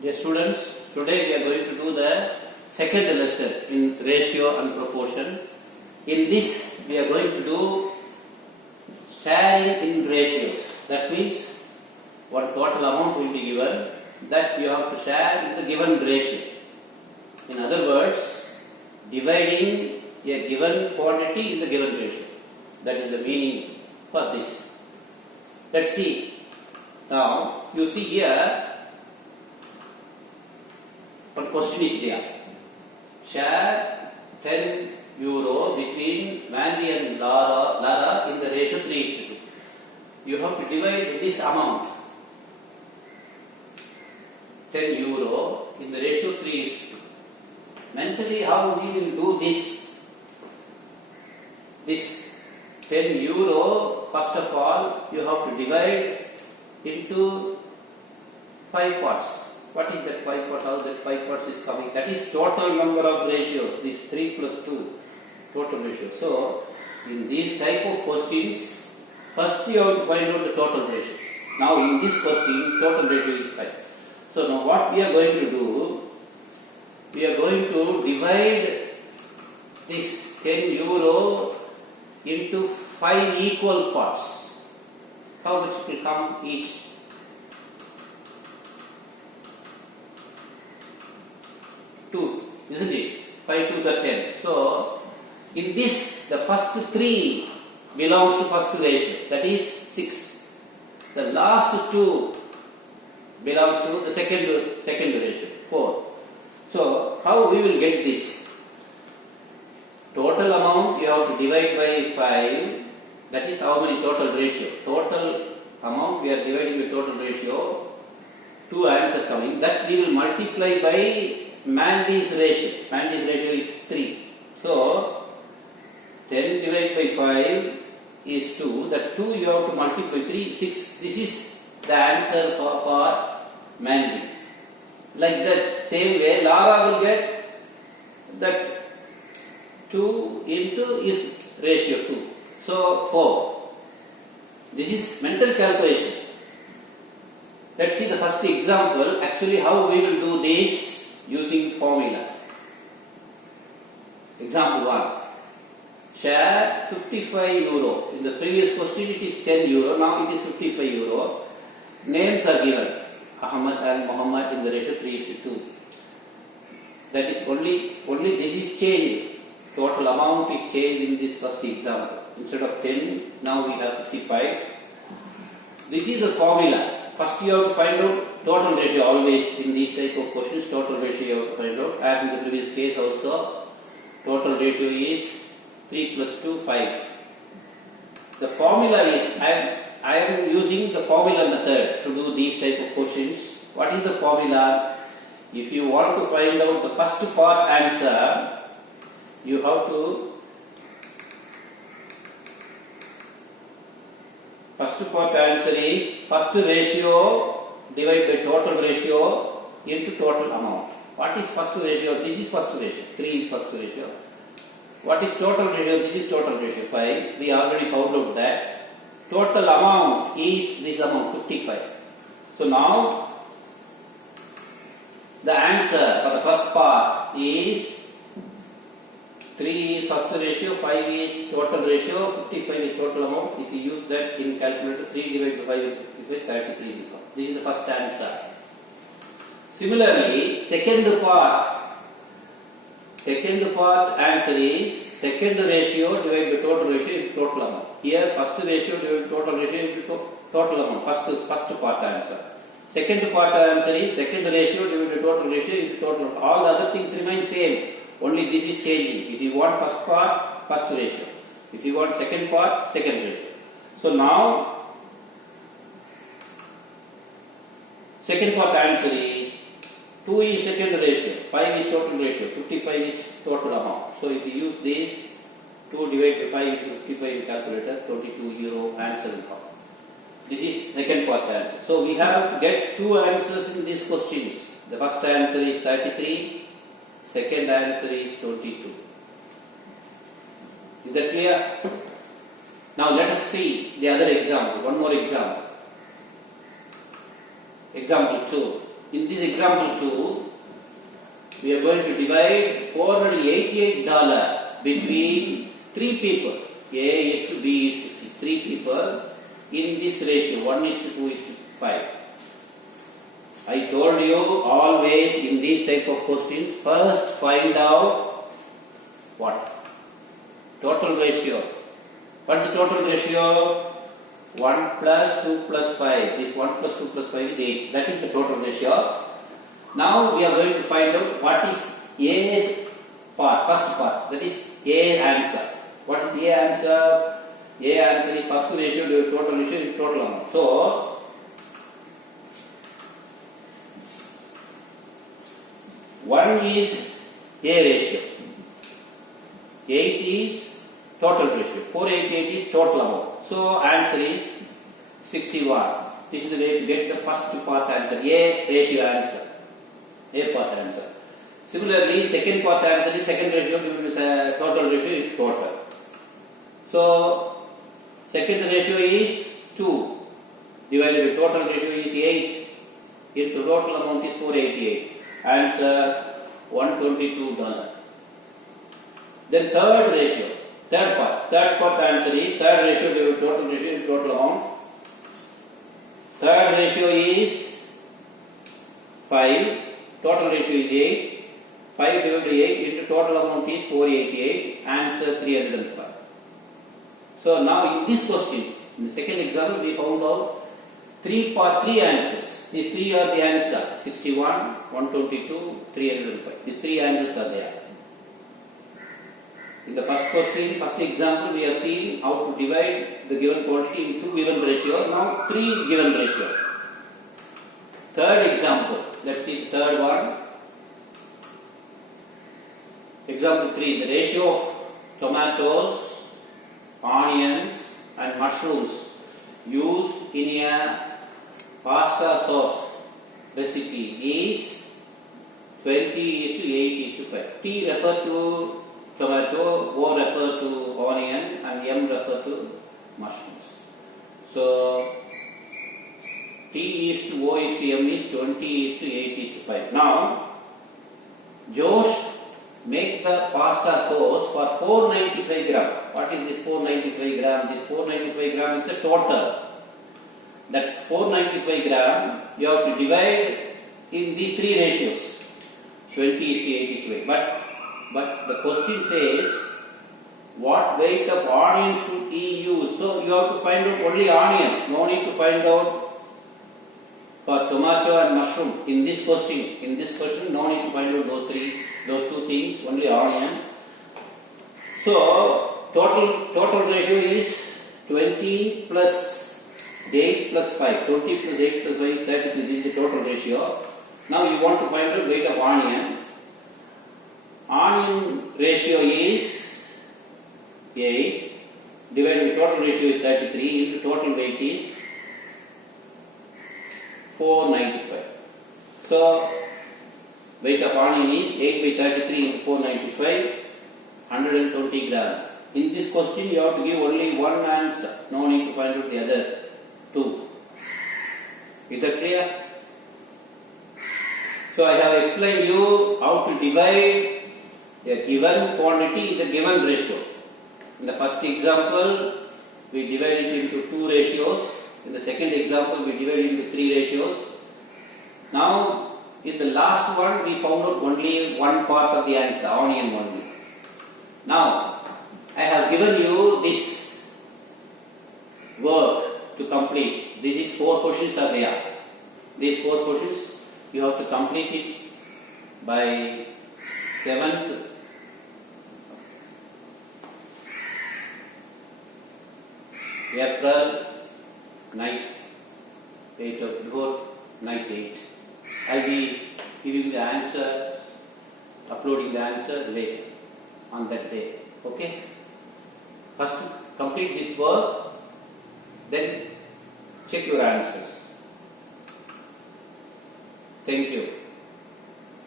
Dear students, today we are going to do the second lesson in ratio and proportion. In this, we are going to do sharing in ratios. That means what total amount will be given, that you have to share in the given ratio. In other words, dividing a given quantity in the given ratio. That is the meaning for this. Let's see. Now, you see here, one question is there. Share 10 euro between Mandy and Lara in the ratio 3:2. You have to divide this amount, 10 euro in the ratio 3:2. Mentally, how we will do this? This 10 euro, first of all, you have to divide into 5 parts. What is that 5 parts? How that 5 parts is coming? That is total number of ratios. This 3 plus 2, total ratio. So, in these type of questions, first you have to find out the total ratio. Now, in this question, total ratio is 5. So, now what we are going to do? We are going to divide this 10 euro into 5 equal parts. How much will come each? 2, isn't it? 5 2s are 10. So, in this, the first 3 belongs to first ratio, that is 6. The last 2 belongs to the second ratio, 4. So, how we will get this? Total amount you have to divide by 5, that is how many total ratio? Total amount we are dividing by total ratio, 2 answers coming, that we will multiply by Mandy's ratio. Mandy's ratio is 3. So, 10 divided by 5 is 2. That 2 you have to multiply 3, 6. This is the answer for Mandy. Like that, same way, Lara will get that 2 into his ratio 2. So, 4. This is mental calculation. Let's see the first example. Actually, how we will do this using formula. Example 1. Share 55 euro. In the previous question it is 10 euro. Now it is 55 euro. Names are given. Ahmad and Muhammad in the ratio 3:2. That is only this is changed. Total amount is changed in this first example. Instead of 10, now we have 55. This is the formula. First you have to find out total ratio. Always in these type of questions, total ratio you have to find out. As in the previous case also, total ratio is 3 plus 2, 5. The formula is, I am using the formula method to do these type of questions. What is the formula? If you want to find out the first part answer, you have to first part answer is first ratio divided by total ratio into total amount. What is first ratio? This is first ratio. 3 is first ratio. What is total ratio? This is total ratio. 5. We already found out that. Total amount is this amount, 55. So now, the answer for the first part is 3 is first ratio, 5 is total ratio, 55 is total amount. If you use that in calculator, 3 divided by 5 is 55, 33 will come. This is the first answer. Similarly, second part answer is second ratio divided by total ratio into total amount. Here, first ratio divided by total ratio into total amount. First part answer. Second part answer is second ratio divided by total ratio into total amount. All the other things remain same. Only this is changing. If you want first part, first ratio. If you want second part, second ratio. So now, second part answer is 2 is second ratio, 5 is total ratio, 55 is total amount. So if you use this, 2 divided by 5 into 55 in calculator, 22 euro answer will come. This is second part answer. So we have to get 2 answers in these questions. The first answer is 33. Second answer is 22. Is that clear? Now let us see the other example. One more example. Example 2. in this example 2, we are going to divide $488 between 3 people. A is to B is to C. 3 people in this ratio 1:2:5. I told you always in these type of questions, first find out what? Total ratio. What is the total ratio? 1 plus 2 plus 5. This 1 plus 2 plus 5 is 8. That is the total ratio. Now we are going to find out what is A's part, first part. That is A answer. What is A answer? A answer is first ratio divided total ratio is total amount. So, one is A ratio, 8 is total ratio, 488 is total amount. So, answer is 61. This is the way to get the first part answer, A ratio answer, A part answer. Similarly, second part answer is second ratio divided total ratio is total. So, second ratio is 2 divided by total ratio is 8 into total amount is 488. Answer $122. Then third ratio, third part answer is third ratio divided by total ratio is total amount. Third ratio is 5, total ratio is 8. 5 divided by 8 into total amount is 488. Answer 305. So now in this question, in the second example, we found out 3 answers. These 3 are the answer: 61, 122, 305. These 3 answers are there. In the first question, first example, we have seen how to divide the given quantity into given ratio. Now 3 given ratio. Third example, let's see the third one. Example 3, the ratio of tomatoes, onions and mushrooms used in a pasta sauce recipe is 20:8:5. T refer to tomato, O refer to onion and M refer to mushrooms. So T:O:/M is 20:8:5. Now Josh make the pasta sauce for 495 gram. What is this 495 gram? This 495 gram is the total. That 495 gram you have to divide in these 3 ratios, 20:8:5. But the question says, what weight of onion should he use? So you have to find out only onion. No need to find out for tomato and mushroom. In this question, no need to find out those two things. Only onion. So total ratio is 20 plus 8 plus 5. 20 plus 8 plus 5 is 33. This is the total ratio. Now you want to find out weight of onion. Onion ratio is 8 divided by total ratio is 33 into total weight is 495. So weight of onion is 8 by 33 into 495, 120 gram. In this question you have to give only one answer. No need to find out the other 2. Is that clear? So I have explained you how to divide a given quantity in the given ratio. In the first example, we divided it into 2 ratios. In the second example, we divided it into 3 ratios. Now, in the last one, we found out only one part of the answer, onion only. Now, I have given you this work to complete. These 4 questions are there. These 4 questions, you have to complete it by 7th April night 8 of before night 8. I'll be giving the answer, uploading the answer later on that day. Okay? First complete this work, then check your answers. Thank you.